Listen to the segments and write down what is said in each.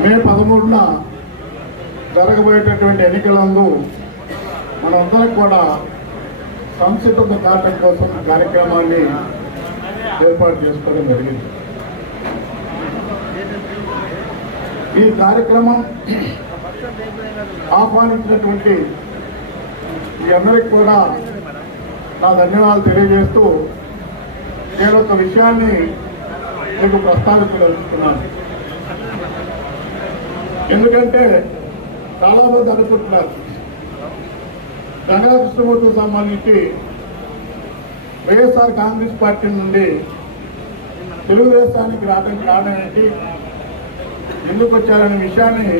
మే పదమూడున జరగబోయేటటువంటి ఎన్నికలందు మనందరం కూడా సంసిద్ధత కార్యక్రమం కోసం కార్యక్రమాన్ని ఏర్పాటు చేసుకోవడం జరిగింది. ఈ కార్యక్రమం ఆహ్వానించినటువంటి మీ అందరికి కూడా నా ధన్యవాదాలు తెలియజేస్తూ నేను ఒక విషయాన్ని మీకు ప్రస్తావించదలుచుకున్నాను ఎందుకంటే చాలామంది అనుకుంటున్నారు గంగాకృష్ణమూర్తికి సంబంధించి వైఎస్ఆర్ కాంగ్రెస్ పార్టీ నుండి తెలుగుదేశానికి రావడానికి కారణం ఏంటి ఎందుకు వచ్చారనే విషయాన్ని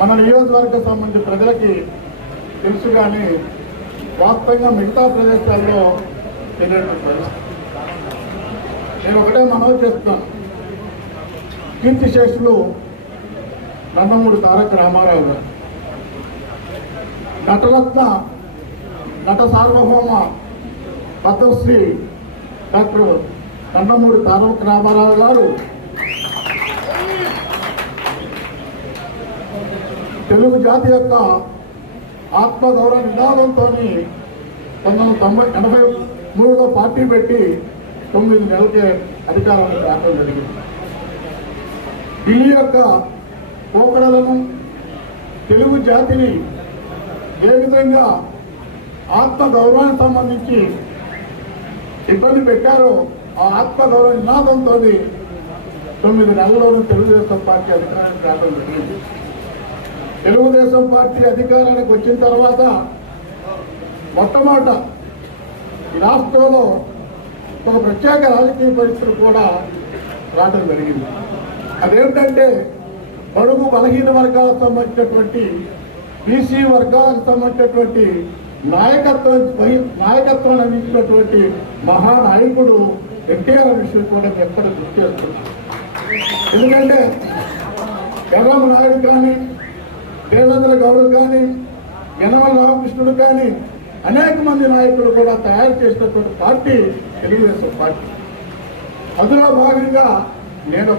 మన నియోజకవర్గం సంబంధించిన ప్రజలకి తెలుసు కానీ వాస్తవంగా మిగతా ప్రదేశాల్లో తెలియడం నేను ఒకటే మనవి చేస్తున్నాను. కీర్తిశేషులు నందమూడి తారక రామారావు గారు. నటరత్న నట సార్వభౌమ పద్మశ్రీ డాక్టర్ నందమూరి తారక రామారావు గారు. తెలుగు జాతి యొక్క ఆత్మగౌరవ నినాదంతో పంతొమ్మిది తొంభై ఎనభై మూడులో పార్టీ పెట్టి తొమ్మిది నెలలకే అధికారానికి రావడం జరిగింది. ఢిల్లీ యొక్క పోకడలను తెలుగు జాతిని ఏ విధంగా ఆత్మగౌరవానికి సంబంధించి ఇబ్బంది పెట్టారో ఆ ఆత్మగౌరవ నినాదంతో తొమ్మిది నెలల్లోనూ తెలుగుదేశం పార్టీ అధికారానికి రావడం జరిగింది. తెలుగుదేశం పార్టీ అధికారానికి వచ్చిన తర్వాత మొట్టమొదట రాష్ట్రంలో ఒక ప్రత్యేక రాజకీయ పరిస్థితులు కూడా రావడం జరిగింది. అదేమిటంటే బడుగు బలహీన వర్గాలకు సంబంధించినటువంటి బీసీ వర్గాలకు సంబంధించినటువంటి నాయకత్వం వహి- నాయకత్వం అందించినటువంటి మహానాయకుడు ఎన్టీఆర్ విషయం కూడా ఎక్కడ గుర్తు చేస్తున్నాం ఎందుకంటే ఎర్రమ్మ నాయుడు కానీ దేవేంద్ర గౌడ్ కానీ యనమల రామకృష్ణుడు కానీ అనేక మంది నాయకులు కూడా తయారు చేసినటువంటి పార్టీ తెలుగుదేశం పార్టీ అందులో భాగంగా నేను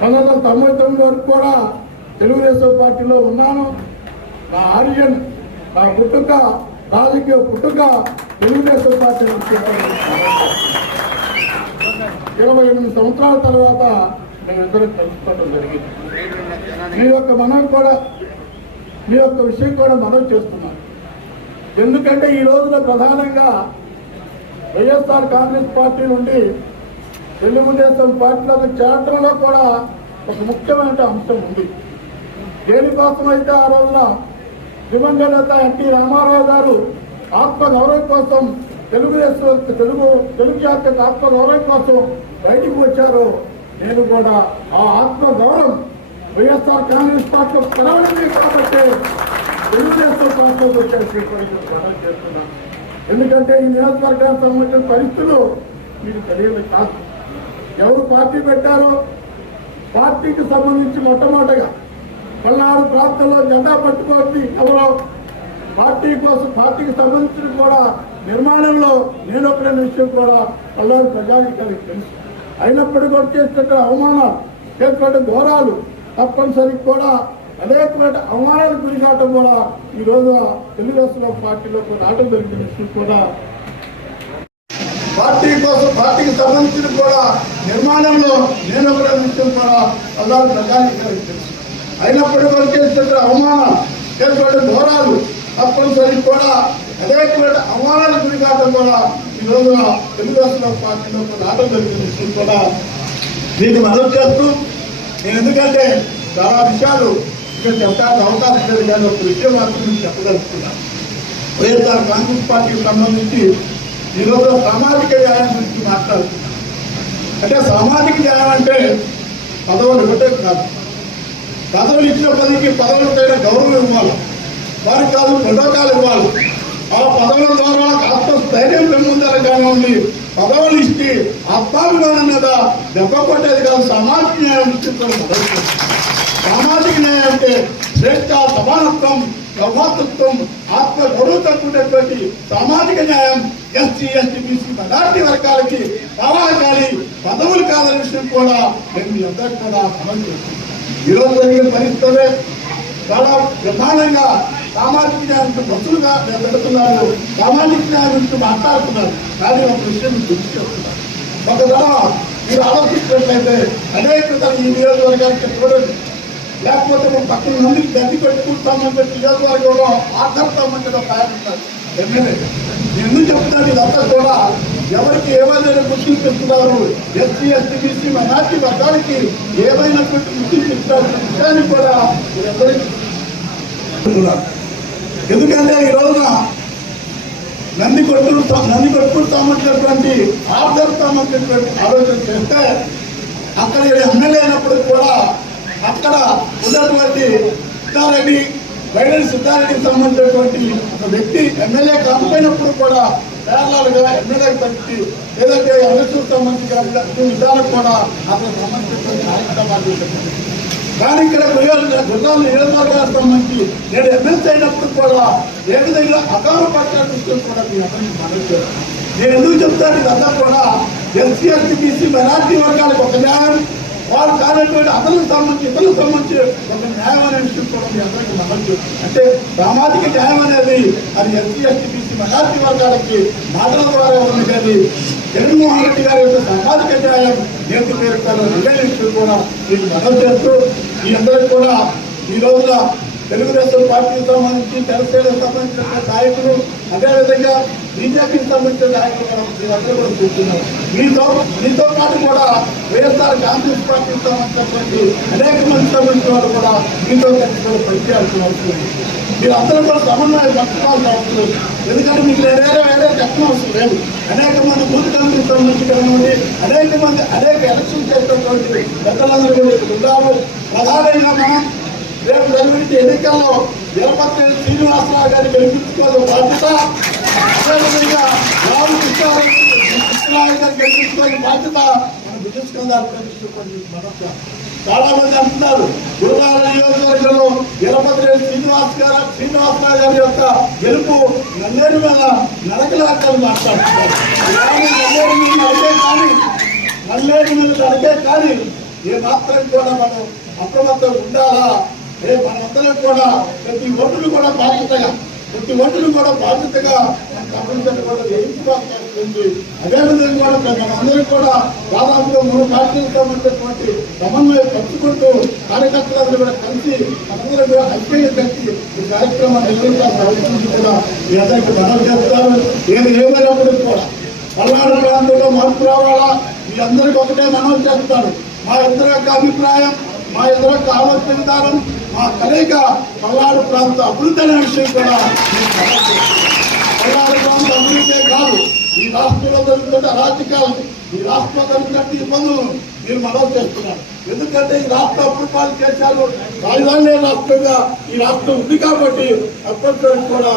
పంతొమ్మిది వందల తొంభై తొమ్మిది వరకు కూడా తెలుగుదేశం పార్టీలో ఉన్నాను. నా ఆర్యన్ నా పుట్టుక రాజకీయ పుట్టుక తెలుగుదేశం పార్టీ ఇరవై ఎనిమిది సంవత్సరాల తర్వాత మేమిద్దరం కలుసుకోవడం జరిగింది. మీ యొక్క మనం కూడా మీ యొక్క విషయం కూడా మనం చేస్తున్నాం. ఎందుకంటే ఈ రోజున ప్రధానంగా వైఎస్ఆర్ కాంగ్రెస్ పార్టీ నుండి తెలుగుదేశం పార్టీలకు చేరటంలో కూడా ఒక ముఖ్యమైన అంశం ఉంది. దేనికోసం అయితే ఆ రోజున దివంగత నేత ఎన్టీ రామారావు గారు ఆత్మగౌరవం కోసం తెలుగుదేశం తెలుగు తెలుగు జాతి ఆత్మగౌరవం కోసం బయటికి వచ్చారో నేను కూడా ఆ ఆత్మగౌరవం వైఎస్ఆర్ కాంగ్రెస్ పార్టీ కలవడమే కాబట్టి తెలుగుదేశం పార్టీలోకి వచ్చేసి ఎందుకంటే ఈ నియోజకవర్గానికి సంబంధించిన పరిస్థితులు మీకు తెలియదు కాదు. ఎవరు పార్టీ పెట్టారో పార్టీకి సంబంధించి మొట్టమొదటగా పల్నాడు ప్రాంతంలో జెండా పట్టుకోవద్ది ఎవరో పార్టీ కోసం పార్టీకి సంబంధించిన కూడా నిర్మాణంలో నేను ఒకరైన విషయం కూడా పల్నాడు ప్రజానికి తెలుసు. అయినప్పటికీ వచ్చేసిన అవమానాలు చేసినటువంటి ఘోరాలు తప్పనిసరి కూడా అనేకమైన అవమానాలకు గురి కావటం కూడా ఈ రోజు పార్టీలో కొన్ని ఆటలు జరిగిన కూడా పార్టీ కోసం పార్టీకి సంబంధించిన కూడా నిర్మాణంలో నేను ఒక విషయం కూడా ప్రధాన ప్రజానికి తెలుసు. అయినప్పటికీ వచ్చేసిన అవమానం చేసినటువంటి ఘోరాలు తప్పనిసరి కూడా అనేకమైన అవమానాలకు గురి కావటం కూడా ఈ రోజు పార్టీలో కొన్ని ఆటలు జరిగిన విషయం కూడా దీన్ని మనం చేస్తూ నేను ఎందుకంటే చాలా విషయాలు ఇక్కడ చెప్పడానికి అవకాశం లేదు కానీ ఒక విషయం మాత్రం చెప్పదలుచుకున్నాను వైఎస్ఆర్ కాంగ్రెస్ పార్టీకి సంబంధించి ఈరోజు సామాజిక న్యాయం గురించి మాట్లాడుతున్నాం. అంటే సామాజిక న్యాయం అంటే పదవులు ఇవ్వటే కాదు. పదవులు ఇచ్చిన పదికి పదవులకైనా గౌరవం ఇవ్వాలి. వారికి కాదు ప్రోటోకాల్ ఇవ్వాలి. ఆ పదవుల ద్వారా వాళ్ళకి ఆత్మస్థైర్యం పెంపొందాలి కానివ్వండి పదవులు ఇచ్చి ఆత్మాభిమానం మీద దెబ్బ కొట్టేది కాదు సామాజిక న్యాయం ఇచ్చిన సామాజిక న్యాయం అంటే శ్రేష్ట సమానత్వం సమాతత్వం ఆత్మ గౌరవం సామాజిక న్యాయం ఎస్సీ ఎస్టీ బీసీ మెజార్టీ వర్గాలకి కావాలి. పదవులు కాదనే విషయం కూడా మేము మీ అందరికీ కూడా అమలు చేస్తున్నాను. ఈరోజు జరిగిన పరిస్థితులే చాలా ప్రధానంగా సామాజిక న్యాయానికి బస్సులుగా పెడుతున్నారు సామాజిక న్యాయం గురించి మాట్లాడుతున్నారు కానీ ఒక విషయం గుర్తుకొస్తున్నారు ఒక ధర మీరు ఆలోచించినట్లయితే అనేక ధర ఈ నియోజకవర్గానికి చూడండి లేకపోతే మేము పక్కన నుండి గడ్డి పెట్టుకుంటామని చెప్పి నియోజకవర్గంలో ఆధారతామంటే ఒక ఆయన ఎమ్మెల్యే ఎందుకు చెప్తాను ఇదంతా కూడా? ఎవరికి ఏమైనా గుర్తింపు పెడుతున్నారు ఎస్సీ ఎస్టీ బీసీ మైనార్టీ వర్గానికి ఏమైనటువంటి గుర్తింపు ఇస్తున్నారు విషయాన్ని కూడా ఎందుకంటే ఈ రోజున నంది కొట్టులు నంది కొట్టుకుంటామంటున్నటువంటి ఆదర్తామంటున్నటువంటి ఆలోచన చేస్తే అక్కడ ఎమ్మెల్యే అయినప్పటికి కూడా అక్కడ ఉన్నటువంటి సిద్ధారెడ్డి వైడల్ సిద్ధారెడ్డికి సంబంధించినటువంటి వ్యక్తి ఎమ్మెల్యే కాకపోయినప్పుడు కూడా కేరళలుగా ఎమ్మెల్యే పెట్టి లేదంటే ఎమ్మెల్సీకి సంబంధించిన విధానం కూడా అతను సంబంధించినటువంటి కార్యక్రమాలు కానీ ఇక్కడ గుజరాత్ గుజరాత్ నియోజకవర్గానికి సంబంధించి నేను ఎమ్మెల్సీ అయినప్పుడు కూడా ఏ విధంగా అకాల పట్టాల విషయం కూడా మీ అందరికీ మనవి చేస్తాను నేను ఎందుకు చెప్తాను? ఇదంతా కూడా ఎస్సీ ఎస్టీ బీసీ మైనార్టీ వర్గాలకు ఒక న్యాయం. వాళ్ళు కానటువంటి అతనికి సంబంధించి ఇతరులకు సంబంధించి ఒక న్యాయం అనే విషయం కూడా మీ అందరికీ అంటే సామాజిక న్యాయం అనేది అది ఎస్సీ ఎస్టీ బీసీ మైనార్టీ వర్గాలకి మాటల ద్వారా ఉంది కానీ జగన్మోహన్ రెడ్డి గారి యొక్క సామాజిక న్యాయం నేర్పు పేరుతారు కూడా మీకు మద్దతు చేస్తూ ఈ అందరికీ కూడా ఈ రోజున తెలుగుదేశం పార్టీకి సంబంధించి జనసేనకు సంబంధించిన నాయకులు అదేవిధంగా బీజేపీకి సంబంధించిన నాయకులు మనం మీరందరూ కూడా చూస్తున్నాం. మీతో మీతో పాటు కూడా వైఎస్ఆర్ కాంగ్రెస్ పార్టీకి సంబంధించినటువంటి అనేక మంది సంబంధించిన వాళ్ళు కూడా మీతో కలిసి కూడా పనిచేయాల్సిన అవసరం ఉంది. మీరందరూ కూడా సమన్వయం పట్టుకోవాల్సిన అవసరం ఎందుకంటే మీకు వేరే వేరే చెప్పిన అవసరం లేదు. అనేక మంది బూత్ కమిటీకి సంబంధించి కానివ్వండి అనేక మంది అనేక ఎలక్షన్ చేసినటువంటి పెద్దలందరూ కూడా ఉన్నారు. ప్రధానంగా మనం రేపు జరిగిన ఎన్నికల్లో నిలబడిన శ్రీనివాసరావు గారిని గెలిపించుకోవడం బాధ్యత. అదేవిధంగా రాము కృష్ణారావు గారిని గెలిపించుకోవాల్సిన బాధ్యత. మనం విధించుకోవాలి చాలా మంది అంటున్నారు. గురుగారు నియోజకవర్గంలో నిలబడిన శ్రీనివాస్ గారు శ్రీనివాసరావు గారి యొక్క గెలుపు నల్లేరు మీద నడకలాగా మాట్లాడుతున్నారు. కానీ మీద నడికే కానీ నల్లేరు మీద నడికే కానీ ఏ మాత్రం కూడా మనం అప్రమత్తం ఉండాలా? రేపు మనందరం కూడా ప్రతి ఒట్టును కూడా బాధ్యతగా ప్రతి ఒట్టును కూడా బాధ్యతగా మన తప్పనిసరి కూడా వేయించుకోవాల్సింది అదేవిధంగా కూడా మనందరం కూడా దాదాపుగా మూడు పార్టీలతో ఉన్నటువంటి సమన్వయం పంచుకుంటూ కార్యకర్తలందరూ కూడా కలిసి మనందరం కూడా ఐక్యంగా కలిసి ఈ కార్యక్రమాన్ని నిర్వహించాల్సిన కూడా మీ అందరికీ మనవి చేస్తారు ఏది ఏమైనప్పటికీ కూడా పల్నాడు ప్రాంతంలో మార్పు రావాలా? మీ అందరికీ ఒకటే మనవి చేస్తాడు మా ఇద్దరు యొక్క అభిప్రాయం మా ఇద్దరు యొక్క ఆలోచన విధానం మా కలయిక పల్నాడు ప్రాంత అభివృద్ధి అనే విషయం కూడా పల్నాడు ప్రాంత అభివృద్ధే కాదు ఈ రాష్ట్రంలో జరుగుతున్న అరాచకాలు ఈ రాష్ట్రంలో జరుగుతున్న ఇబ్బందులు మీరు మనవి చేస్తున్నారు. ఎందుకంటే ఈ రాష్ట్ర అభివృద్ధి చేశారు రాజధాని రాష్ట్రంగా ఈ రాష్ట్రం ఉంది కాబట్టి అప్పటికి కూడా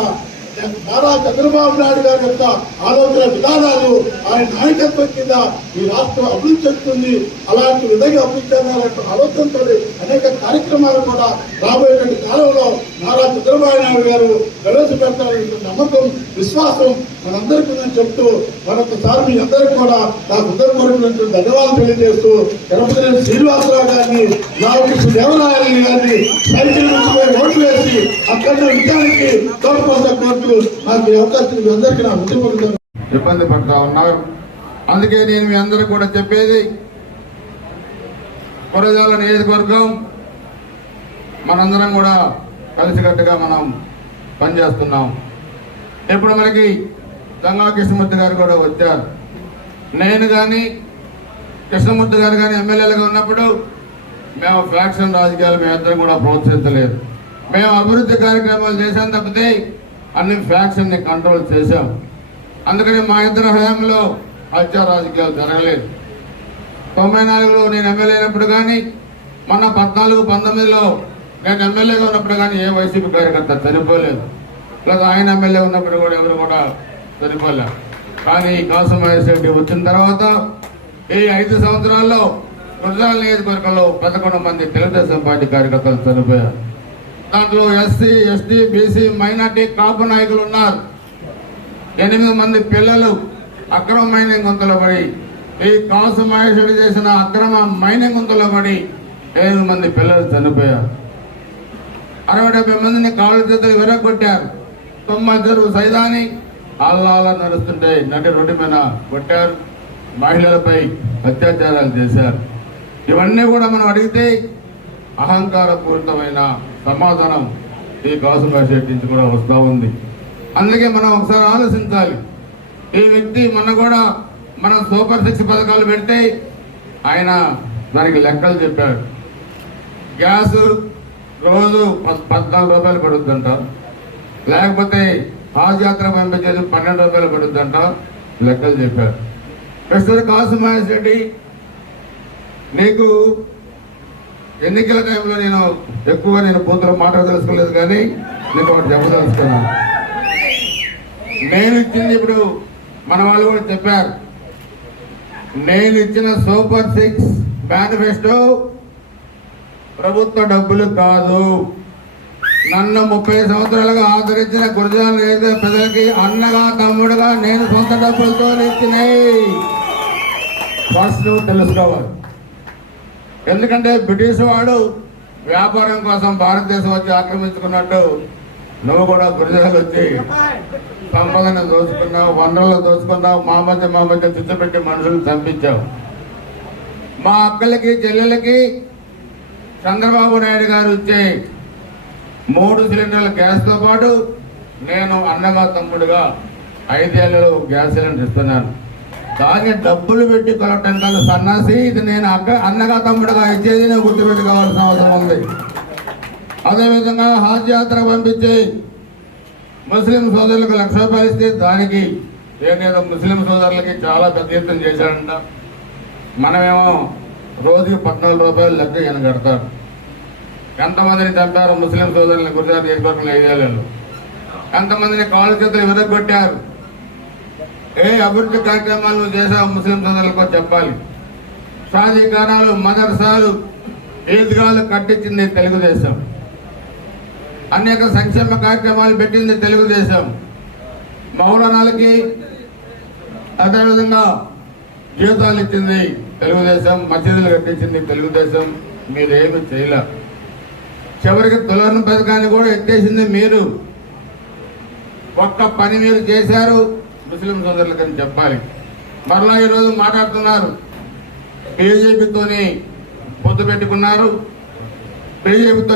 నారా చంద్రబాబు నాయుడు గారి యొక్క ఆలోచన విధానాలు ఆయన నాయకత్వం కింద ఈ రాష్ట్రం అభివృద్ధి చెందుతుంది. అలాంటి విధంగా అభివృద్ధి చెందాలంటే ఆలోచనతో అనేక కార్యక్రమాలు కూడా రాబోయేటువంటి కాలంలో నారా చంద్రబాబు నాయుడు గారు ప్రవేశపెడతారనే నమ్మకం విశ్వాసం మనందరికీ ఉందని చెప్తూ మరొకసారి మీ అందరికీ కూడా నాకు హృదయపూర్వకమైనటువంటి ధన్యవాదాలు తెలియజేస్తూ గణపతి శ్రీనివాసరావు గారిని నాగకృష్ణ దేవరాయలు గారిని సైకిల్ నుంచి ఓట్లు వేసి అక్కడ విజయానికి తోడ్పడతా కోరుతూ నాకు అవకాశం మీ అందరికీ నా ఉద్యమం ఇబ్బంది పడతా ఉన్నారు. అందుకే నేను మీ అందరికి కూడా చెప్పేది కొరజాల నియోజకవర్గం మనందరం కూడా కలిసికట్టుగా మనం పనిచేస్తున్నాం. ఇప్పుడు మనకి గంగా కృష్ణమూర్తి గారు కూడా వచ్చారు. నేను కానీ కృష్ణమూర్తి గారు కానీ ఎమ్మెల్యేలుగా ఉన్నప్పుడు మేము ఫ్యాక్షన్ రాజకీయాలు మేమిద్దరం కూడా ప్రోత్సహించలేదు. మేము అభివృద్ధి కార్యక్రమాలు చేసాం తప్పితే అన్ని ఫ్యాక్షన్ని కంట్రోల్ చేశాం. అందుకని మా ఇద్దరు హయాంలో హత్యా రాజకీయాలు జరగలేదు. తొంభై నాలుగులో నేను ఎమ్మెల్యే అయినప్పుడు కానీ మొన్న పద్నాలుగు పంతొమ్మిదిలో నేను ఎమ్మెల్యేగా ఉన్నప్పుడు కానీ ఏ వైసీపీ కార్యకర్త చనిపోలేదు. ప్లస్ ఆయన ఎమ్మెల్యే ఉన్నప్పుడు కూడా ఎవరు కూడా చనిపోలేదు కానీ కాసు మహేష్ రెడ్డి వచ్చిన తర్వాత ఈ ఐదు సంవత్సరాల్లో గుజరాల్ నియోజకవర్గంలో పదకొండు మంది తెలుగుదేశం పార్టీ కార్యకర్తలు చనిపోయారు. దాంట్లో SC ST BC minority Kapu నాయకులు ఉన్నారు. ఎనిమిది మంది పిల్లలు అక్రమ మైనింగ్ గుంతలో పడి ఈ కాసు మహేశ్వరి చేసిన అక్రమ మైనింగ్ గుంతలో పడి ఎనిమిది మంది పిల్లలు చనిపోయారు. అరవై డెబ్బై మందిని కాళ్ళు చేతులు విరగొట్టారు. తొమ్మిది సైదాని అల్లాల నడుస్తుంటే నటి రోడ్డు మీద కొట్టారు. మహిళలపై అత్యాచారాలు చేశారు. ఇవన్నీ కూడా మనం అడిగితే అహంకారపూరితమైన సమాధానం ఈ కాసుమా శెట్టి నుంచి కూడా వస్తూ ఉంది. అందుకే మనం ఒకసారి ఆలోచించాలి. ఈ వ్యక్తి మొన్న కూడా మనం సూపర్ సిక్స్ పథకాలు పెడితే ఆయన దానికి లెక్కలు చెప్పాడు. గ్యాస్ రోజు పద్నాలుగు రూపాయలు పడుతుందంట లేకపోతే హాజ్ యాత్ర పంపించేది పన్నెండు రూపాయలు పడుతుందంట లెక్కలు చెప్పారు ప్రస్తుతం కాసు మహేష్ రెడ్డి నీకు ఎన్నికల టైంలో నేను ఎక్కువ నేను పూతలు మాట్లాడదలుచుకోలేదు కానీ నీకు ఒకటి చెప్పదలుచుకున్నాను నేను ఇచ్చింది ఇప్పుడు మన వాళ్ళు కూడా చెప్పారు. నేను ఇచ్చిన సూపర్ సిక్స్ మేనిఫెస్టో ప్రభుత్వ డబ్బులు కాదు. నన్ను ముప్పై సంవత్సరాలుగా ఆదరించిన గురజాల నియోజక ప్రజలకి అన్నగా తమ్ముడుగా నేను సొంత డబ్బులతో ఇచ్చినాయి ఫస్ట్ నువ్వు తెలుసుకోవాలి. ఎందుకంటే బ్రిటిష్ వాడు వ్యాపారం కోసం భారతదేశం వచ్చి ఆక్రమించుకున్నట్టు నువ్వు కూడా గురజాలు వచ్చి సంపదను దోచుకున్నావు వనరులు దోచుకున్నావు మా మధ్య మా మధ్య చుచ్చపెట్టి మనుషులు చంపించావు. మా అక్కలకి చెల్లెలకి చంద్రబాబు నాయుడు గారు ఇచ్చే మూడు సిలిండర్ల గ్యాస్తో పాటు నేను అన్నగా తమ్ముడుగా ఐదేళ్ళలో గ్యాస్ సిలిండర్ ఇస్తున్నాను. దాన్ని డబ్బులు పెట్టి కొనటం కన్నా సన్నాసి ఇది నేను అక్క అన్నగా తమ్ముడుగా ఇచ్చేది నేను గుర్తుపెట్టుకోవాల్సిన అవసరం ఉంది. అదేవిధంగా హాజ్ యాత్ర పంపించి ముస్లిం సోదరులకు లక్ష రూపాయలు ఇస్తే దానికి ఏనేదో ముస్లిం సోదరులకి చాలా పెద్ద ఎత్తున చేశాడంట మనమేమో రోజుకి పద్నాలుగు రూపాయలు లెక్క ఈయన కడతారు. ఎంతమందిని చంపారు ముస్లిం సోదరులను గుజరాత్ నియోజకవర్గంలో ఐదేళ్ళలో ఎంతమందిని కాలు చేతులు విరగొట్టారు. ఏ అభివృద్ధి కార్యక్రమాలు చేశావు ముస్లిం సోదరులకు చెప్పాలి. షాదీఖానాలు మదర్సాలు ఈద్గాలు కట్టించింది తెలుగుదేశం. అనేక సంక్షేమ కార్యక్రమాలు పెట్టింది తెలుగుదేశం. మౌలనాలకి అదేవిధంగా జీతాలు ఇచ్చింది తెలుగుదేశం మసీదులు కట్టించింది తెలుగుదేశం. మీరేమి చేయలే. చివరికి తులర్ణ పథకాన్ని కూడా ఎత్తేసింది మీరు. ఒక్క పని మీరు చేశారు. ముస్లిం సోదరులకు అని చెప్పాలి. మరలా ఈరోజు మాట్లాడుతున్నారు. బీజేపీతోని పొత్తు పెట్టుకున్నారు. బీజేపీతో